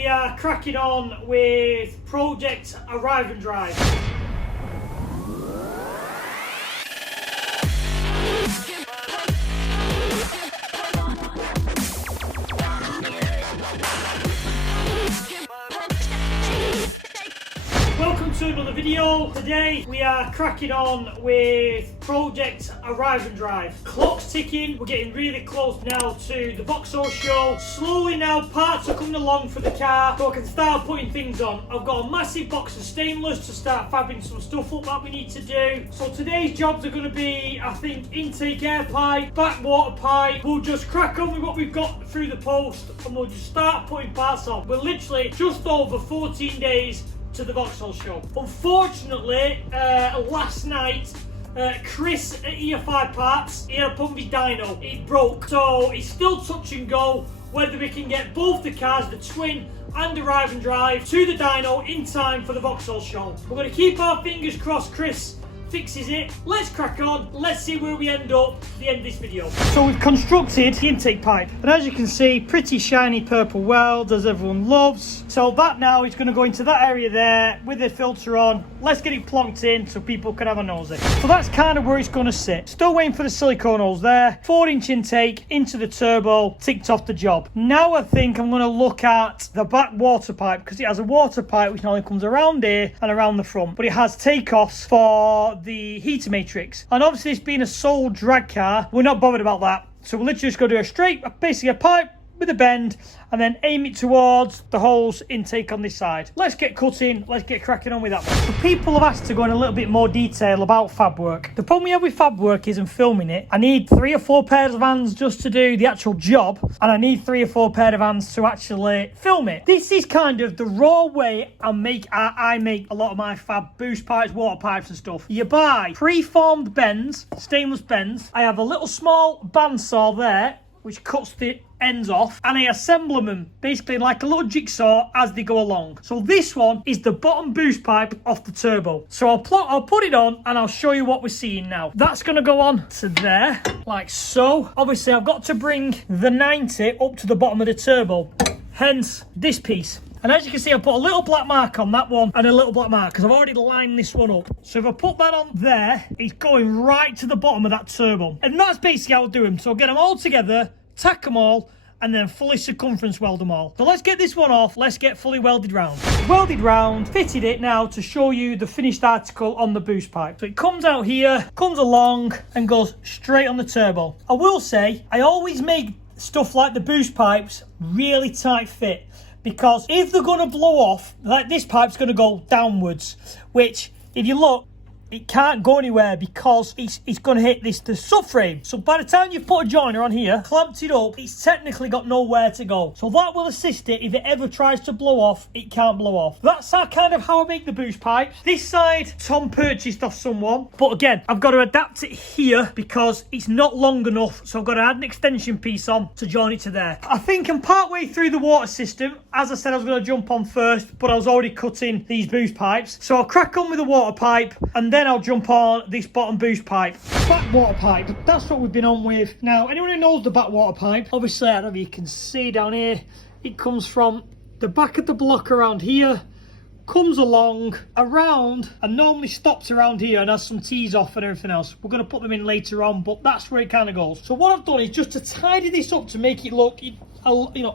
we are cracking on with Project Arrive and Drive. Welcome to another video. Today we are cracking on with Project Arrive and Drive. Clock's ticking, we're getting really close now to the Vauxhall show. Slowly now, parts are coming along for the car so I can start putting things on. I've got a massive box of stainless to start fabbing some stuff up that we need to do. So today's jobs are going to be, I think, intake air pipe, backwater pipe. We'll just crack on with what we've got through the post and we'll just start putting parts on. We're literally just over 14 days to the Vauxhall show. Unfortunately, last night, Chris at EF5 Parts, he had a problem with his dyno. It broke, so it's still touch and go whether we can get both the cars, the twin and Arrive and Drive, to the dyno in time for the Vauxhall show. We're going to keep our fingers crossed Chris fixes it. Let's crack on. Let's see where we end up at the end of this video. So we've constructed the intake pipe, and as you can see, pretty shiny purple weld as everyone loves. So that now is going to go into that area there with the filter on. Let's get it plonked in so people can have a nosy. So that's kind of where it's going to sit. Still waiting for the silicone holes there. 4-inch intake into the turbo, ticked off the job. Now I think I'm going to look at the back water pipe, because it has a water pipe which normally comes around here and around the front, but it has takeoffs for the heater matrix, and obviously this being a sole drag car, we're not bothered about that, so we're literally just going to do a straight, basically a pipe with a bend, and then aim it towards the holes intake on this side. Let's get cutting, let's get cracking on with that one. So people have asked to go in a little bit more detail about fab work. The problem we have with fab work is in filming it, I need 3 or 4 pairs of hands just to do the actual job, and I need 3 or 4 pairs of hands to actually film it. This is kind of the raw way I make a lot of my fab boost pipes, water pipes and stuff. You buy pre-formed bends, stainless bends. I have a little small bandsaw there which cuts the ends off, and I assemble them basically like a little jigsaw as they go along. So this one is the bottom boost pipe off the turbo. So I'll put it on and I'll show you what we're seeing now. That's going to go on to there, like so. Obviously I've got to bring the 90 up to the bottom of the turbo, hence this piece. And as you can see, I put a little black mark on that one and a little black mark because I've already lined this one up. So if I put that on there, it's going right to the bottom of that turbo. And that's basically how I'll do them. So I'll get them all together, tack them all, and then fully circumference weld them all. So let's get this one off. Let's get fully welded round. Welded round, fitted it now to show you the finished article on the boost pipe. So it comes out here, comes along and goes straight on the turbo. I will say, I always make stuff like the boost pipes really tight fit, because if they're going to blow off, like this pipe's going to go downwards, which if you look, it can't go anywhere because it's going to hit the subframe. So by the time you've put a joiner on here, clamped it up, it's technically got nowhere to go. So that will assist it. If it ever tries to blow off, it can't blow off. That's kind of how I make the boost pipes. This side, Tom purchased off someone. But again, I've got to adapt it here because it's not long enough. So I've got to add an extension piece on to join it to there. I think I'm partway through the water system. As I said, I was going to jump on first, but I was already cutting these boost pipes. So I'll crack on with the water pipe and then I'll jump on this bottom boost pipe. Backwater pipe, that's what we've been on with. Now, anyone who knows the backwater pipe, obviously, I don't know if you can see down here, it comes from the back of the block around here, comes along, around, and normally stops around here and has some tees off and everything else. We're going to put them in later on, but that's where it kind of goes. So what I've done is just to tidy this up to make it look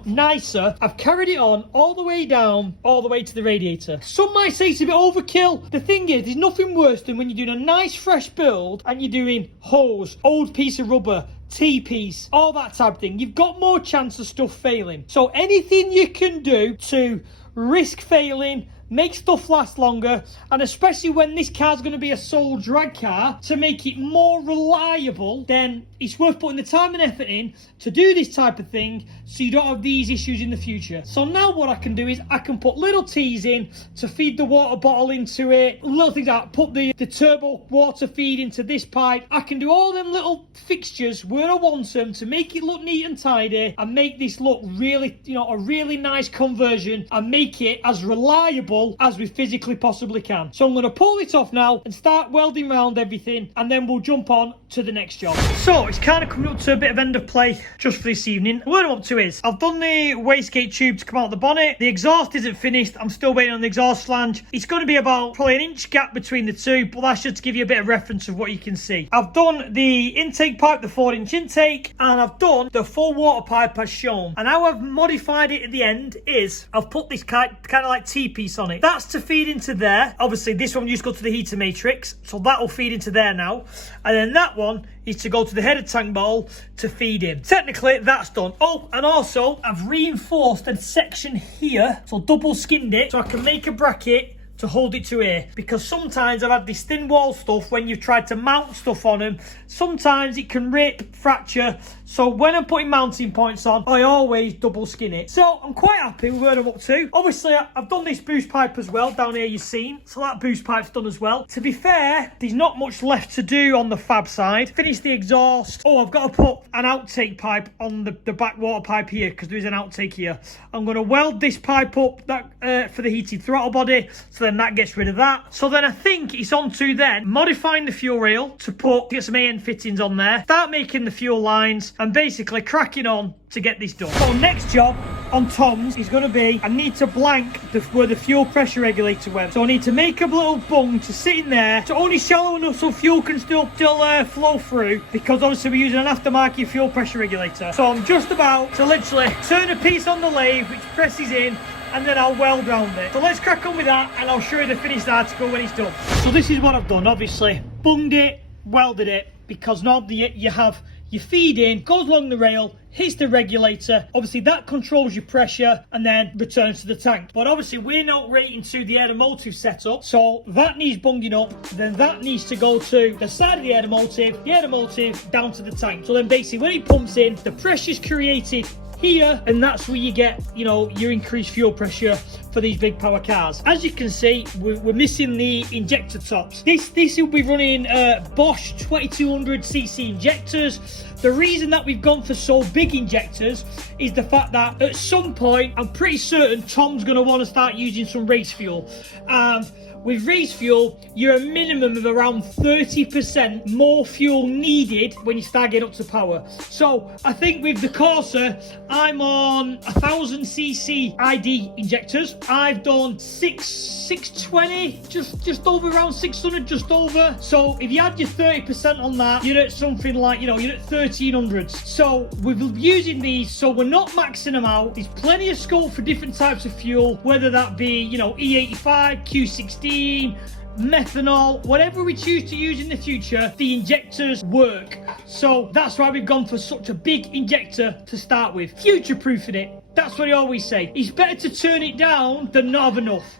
nicer, I've carried it on all the way down, all the way to the radiator. Some might say it's a bit overkill. The thing is, there's nothing worse than when you're doing a nice fresh build and you're doing hose, old piece of rubber, T-piece, all that type of thing. You've got more chance of stuff failing. So anything you can do to risk failing, make stuff last longer, and especially when this car's going to be a sole drag car, to make it more reliable, then it's worth putting the time and effort in to do this type of thing so you don't have these issues in the future. So now what I can do is I can put little T's in to feed the water bottle into it, little things like put the turbo water feed into this pipe. I can do all them little fixtures where I want them to make it look neat and tidy and make this look really, a really nice conversion and make it as reliable comfortable as we physically possibly can. So I'm going to pull it off now and start welding around everything, and then we'll jump on to the next job. So it's kind of coming up to a bit of end of play just for this evening. What I'm up to is I've done the wastegate tube to come out of the bonnet. The exhaust isn't finished. I'm still waiting on the exhaust flange. It's going to be about probably an inch gap between the two, but that's just to give you a bit of reference of what you can see. I've done the intake pipe, the 4-inch intake, and I've done the full water pipe as shown. And how I've modified it at the end is I've put this kind of like T-piece on it. That's to feed into there. Obviously this one just go to the heater matrix, so that will feed into there now. And then that one is to go to the header tank bowl to feed in. Technically that's done. Oh, and also I've reinforced a section here, so double skinned it so I can make a bracket to hold it to here, because sometimes I've had this thin wall stuff when you've tried to mount stuff on them, sometimes it can rip, fracture. So when I'm putting mounting points on, I always double skin it. So I'm quite happy with where I'm up to. Obviously I've done this boost pipe as well down here, you've seen, so that boost pipe's done as well. To be fair, there's not much left to do on the fab side. Finish the exhaust. Oh, I've got to put an outtake pipe on the back water pipe here, because there is an outtake here. I'm going to weld this pipe up that for the heated throttle body, so then that gets rid of that. So then I think it's on to then modifying the fuel rail to get some AN fittings on there, start making the fuel lines, and basically cracking on to get this done. So next job on Tom's is going to be, I need to blank where the fuel pressure regulator went. So I need to make a little bung to sit in there, to only shallow enough so fuel can still flow through, because obviously we're using an aftermarket fuel pressure regulator. So I'm just about to literally turn a piece on the lathe which presses in, and then I'll weld round it. So let's crack on with that, and I'll show you the finished article when it's done. So this is what I've done. Obviously bunged it, welded it, because normally you have your feed in, goes along the rail, hits the regulator, obviously that controls your pressure and then returns to the tank. But obviously we're not rating to the automotive setup, so that needs bunging up, then that needs to go to the side of the automotive down to the tank. So then basically when it pumps in, the pressure's created here, and that's where you get, you know, your increased fuel pressure for these big power cars. As you can see, we're missing the injector tops. This will be running Bosch 2200cc injectors. The reason that we've gone for so big injectors is the fact that at some point, I'm pretty certain Tom's going to want to start using some race fuel. With race fuel, you're a minimum of around 30% more fuel needed when you start getting up to power. So I think with the Corsa, I'm on 1000cc ID injectors. I've done 620, just over around 600, just over. So if you add your 30% on that, you're at something like, you know, you're at 1300s. So we're using these, so we're not maxing them out. There's plenty of scope for different types of fuel, whether that be, you know, E85, Q16, methanol, whatever we choose to use in the future, the injectors work. So that's why we've gone for such a big injector to start with. Future-proofing it. That's what I always say. It's better to turn it down than not have enough.